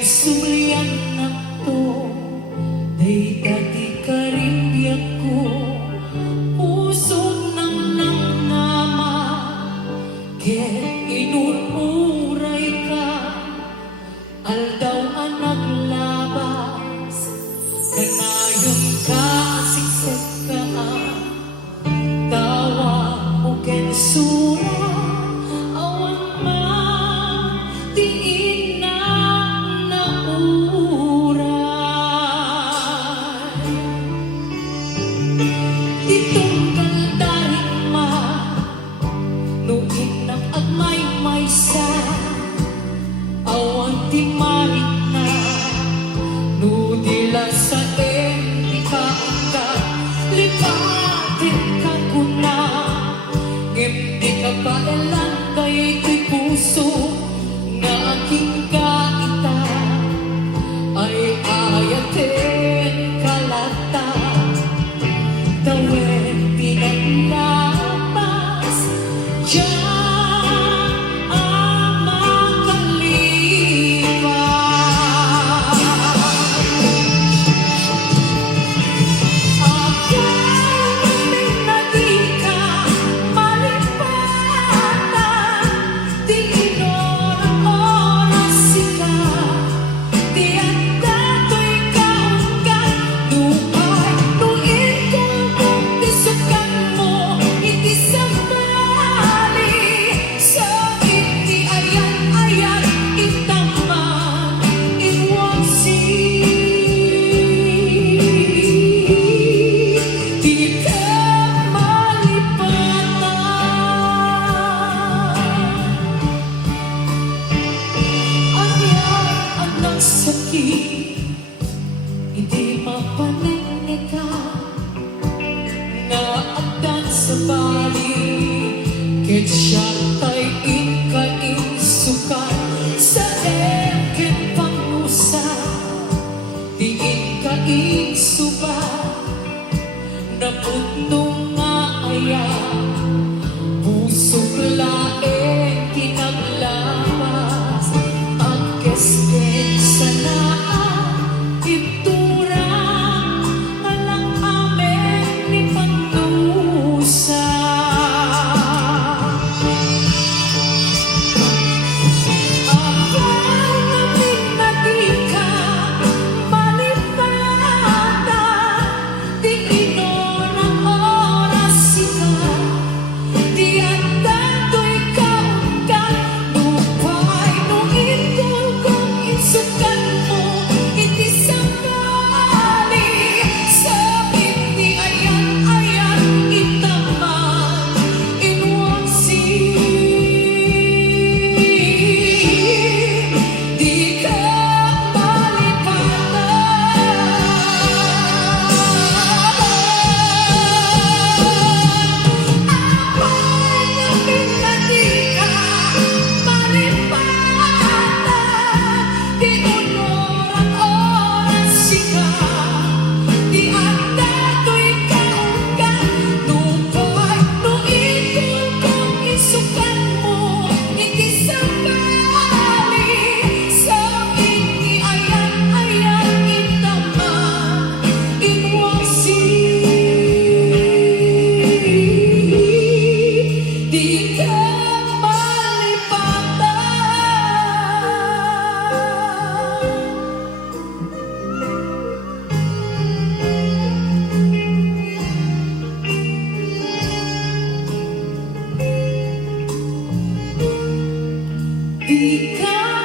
ken sumlian ako, day dati karibyak ko, pusod ng nama, ken inunuray ka, aldaw ang naglabas, kanayon ka siksik ka, tawa o ken sura, awan man diin na nauray. Ditong kaldaring ma, nuin ng agmay maysa, awan ti marik na, nudila sa ikaon ka, lipatin ka kuna, ngimdi ka paelan kay ito'y puso, nga aking kaita, ay ayatin kalata, tawid pinaglapas, diyan ang makalipas. Akala na di ka malipatan, di inorang oras ka, di anda to'y kaungkat, lupay nuin kung isukan mo, hindi sandali, sa hindi ayan-ayan, itaman, iwasi. Di ka malipatan. Anyan ang sakit, hindi mapanagnika, nga agdan sa bali, ket siya tay ikainsukan, sa ken pangusa, di ikainsuba, naputno nga aya, pusok laeng kinaglapas, ang kesken sana itura, alang amen ni pagdusa. Akala na di ka malipatan, di inorang oras ka, di anda to'y kaungkat, lupay nuin kung isukan mo, hindi sandali, sa hindi ayan-ayan, itaman, inwasi. Di ka malipatan. Apay namin na di ka malipatan, di unorang oras ka, di anda to'y kaungkat, lupay nuin kung isukan mo, hindi sandali, sa hindi ayan-ayan, itaman, inwasi. Di ka malipatan. Di ka